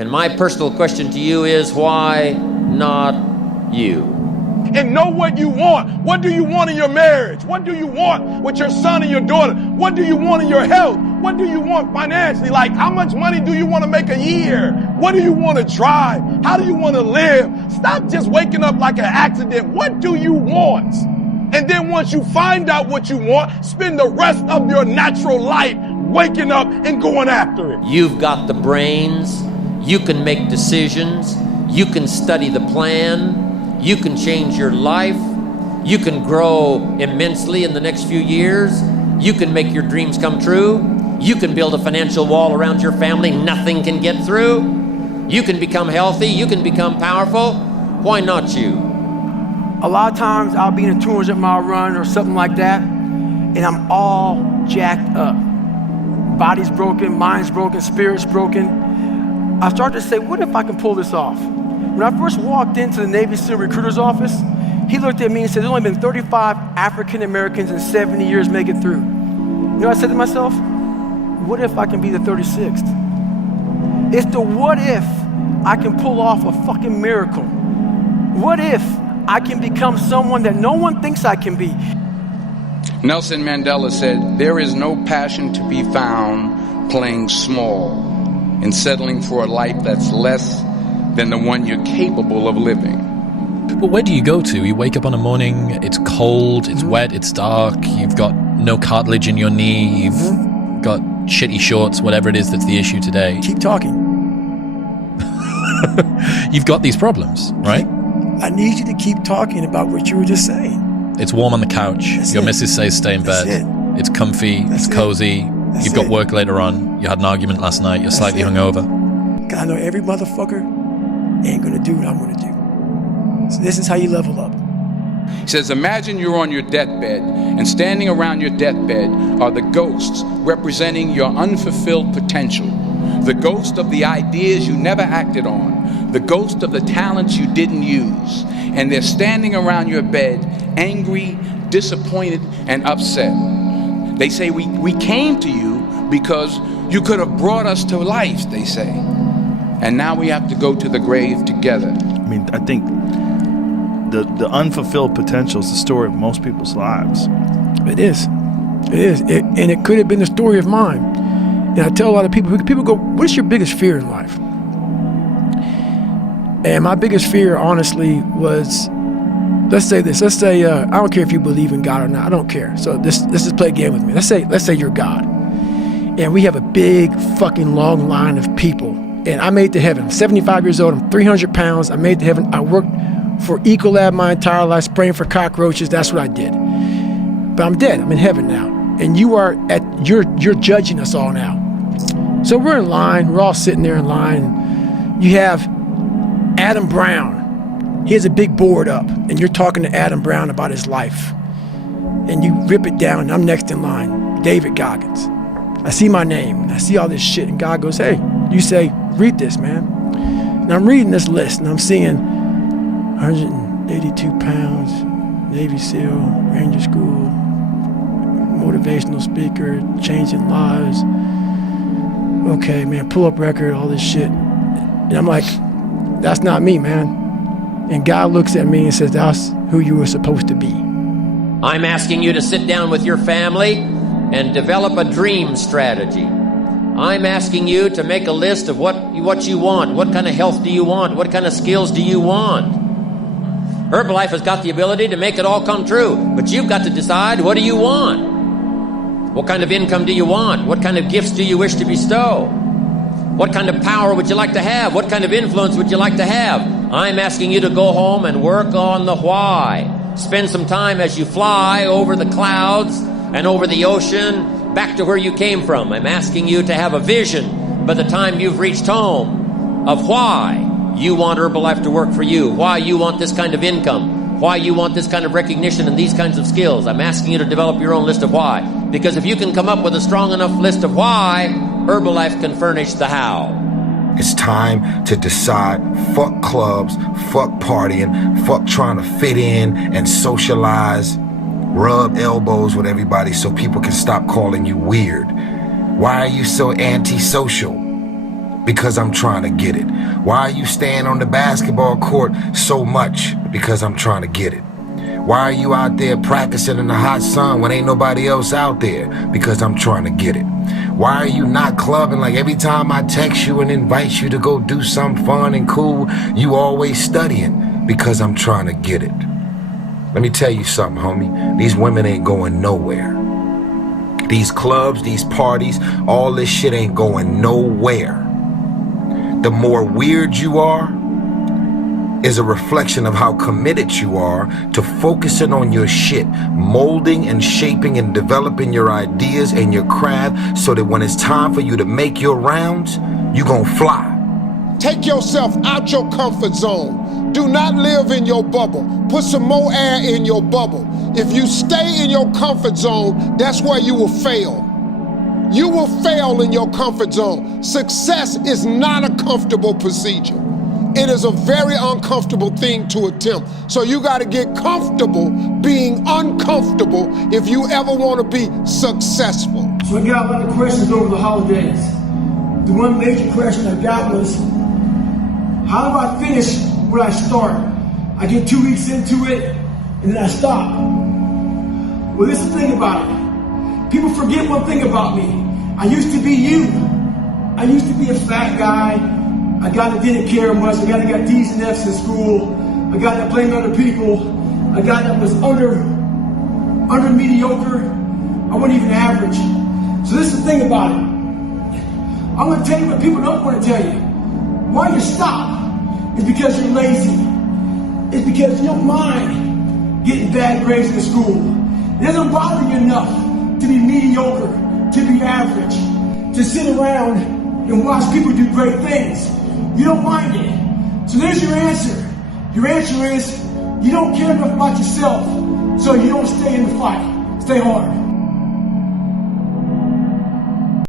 And my personal question to you is, why not you? And know what you want. What do you want in your marriage? What do you want with your son and your daughter? What do you want in your health? What do you want financially? Like, how much money do you want to make a year? What do you want to drive? How do you want to live? Stop just waking up like an accident. What do you want? And then once you find out what you want, spend the rest of your natural life waking up and going after it. You've got the brains. You can make decisions. You can study the plan. You can change your life. You can grow immensely in the next few years. You can make your dreams come true. You can build a financial wall around your family nothing can get through. You can become healthy. You can become powerful. Why not you? A lot of times I'll be in a 200-mile run or something like that, and I'm all jacked up. Body's broken, mind's broken, spirit's broken. I started to say, what if I can pull this off? When I first walked into the Navy SEAL recruiter's office, he looked at me and said, there's only been 35 African Americans in 70 years make it through. You know what I said to myself? What if I can be the 36th? It's the what if I can pull off a fucking miracle. What if I can become someone that no one thinks I can be? Nelson Mandela said, there is no passion to be found playing small and settling for a life that's less than the one you're capable of living. But where do you go to? You wake up on a morning, it's cold, it's wet, it's dark, you've got no cartilage in your knee, you've got shitty shorts, whatever it is that's the issue today. Keep talking. You've got these problems, right? I need you to keep talking about what you were just saying. It's warm on the couch. Your missus says stay in bed. It's comfy, it's cozy. You've got work later on. You had an argument last night. You're slightly hungover. I know every motherfucker ain't gonna do what I'm gonna do. So this is how you level up. He says, imagine you're on your deathbed, and standing around your deathbed are the ghosts representing your unfulfilled potential. The ghost of the ideas you never acted on. The ghost of the talents you didn't use. And they're standing around your bed, angry, disappointed, and upset. They say, we came to you because you could have brought us to life, they say. And now we have to go to the grave together. I mean, I think the unfulfilled potential is the story of most people's lives. It is. It is. And it could have been the story of mine. And I tell a lot of people go, what's your biggest fear in life? And my biggest fear, honestly, was, let's say this. Let's say, I don't care if you believe in God or not. I don't care. So let's just play a game with me. Let's say you're God. And we have a big fucking long line of people. And I made it to heaven. I'm 75 years old. I'm 300 pounds. I made it to heaven. I worked for Ecolab my entire life, spraying for cockroaches. That's what I did. But I'm dead. I'm in heaven now. And you're judging us all now. So we're in line. We're all sitting there in line. You have Adam Brown. He has a big board up, and you're talking to Adam Brown about his life. And you rip it down, and I'm next in line, David Goggins. I see my name, and I see all this shit, and God goes, hey, you say, read this, man. And I'm reading this list, and I'm seeing 182 pounds, Navy SEAL, Ranger School, motivational speaker, changing lives. Okay, man, pull-up record, all this shit. And I'm like, that's not me, man. And God looks at me and says, that's who you were supposed to be. I'm asking you to sit down with your family and develop a dream strategy. I'm asking you to make a list of what you want. What kind of health do you want? What kind of skills do you want? Herbalife has got the ability to make it all come true, but you've got to decide, what do you want? What kind of income do you want? What kind of gifts do you wish to bestow? What kind of power would you like to have? What kind of influence would you like to have? I'm asking you to go home and work on the why. Spend some time as you fly over the clouds and over the ocean back to where you came from. I'm asking you to have a vision by the time you've reached home of why you want Herbalife to work for you, why you want this kind of income, why you want this kind of recognition and these kinds of skills. I'm asking you to develop your own list of why. Because if you can come up with a strong enough list of why, Herbalife can furnish the how. It's time to decide, fuck clubs, fuck partying, fuck trying to fit in and socialize, rub elbows with everybody so people can stop calling you weird. Why are you so antisocial? Because I'm trying to get it. Why are you staying on the basketball court so much? Because I'm trying to get it. Why are you out there practicing in the hot sun when ain't nobody else out there? Because I'm trying to get it. Why are you not clubbing like every time I text you and invite you to go do something fun and cool, you always studying? Because I'm trying to get it. Let me tell you something, homie. These women ain't going nowhere. These clubs, these parties, all this shit ain't going nowhere. The more weird you are is a reflection of how committed you are to focusing on your shit, molding and shaping and developing your ideas and your craft so that when it's time for you to make your rounds, you gon' fly. Take yourself out your comfort zone. Do not live in your bubble. Put some more air in your bubble. If you stay in your comfort zone, that's where you will fail. You will fail in your comfort zone. Success is not a comfortable procedure. It is a very uncomfortable thing to attempt. So you got to get comfortable being uncomfortable if you ever want to be successful. So I got a lot of questions over the holidays. The one major question I got was, how do I finish what I start? I get 2 weeks into it and then I stop. Well, this is the thing about it. People forget one thing about me. I used to be you. I used to be a fat guy. A guy that didn't care much. A guy that got D's and F's in school. A guy that blamed other people. A guy that was under mediocre. I wasn't even average. So this is the thing about it. I'm going to tell you what people don't want to tell you. Why you stop is because you're lazy. It's because you don't mind getting bad grades in school. It doesn't bother you enough to be mediocre, to be average, to sit around and watch people do great things. You don't mind it. So there's your answer. Your answer is you don't care enough about yourself, so you don't stay in the fight. Stay hard.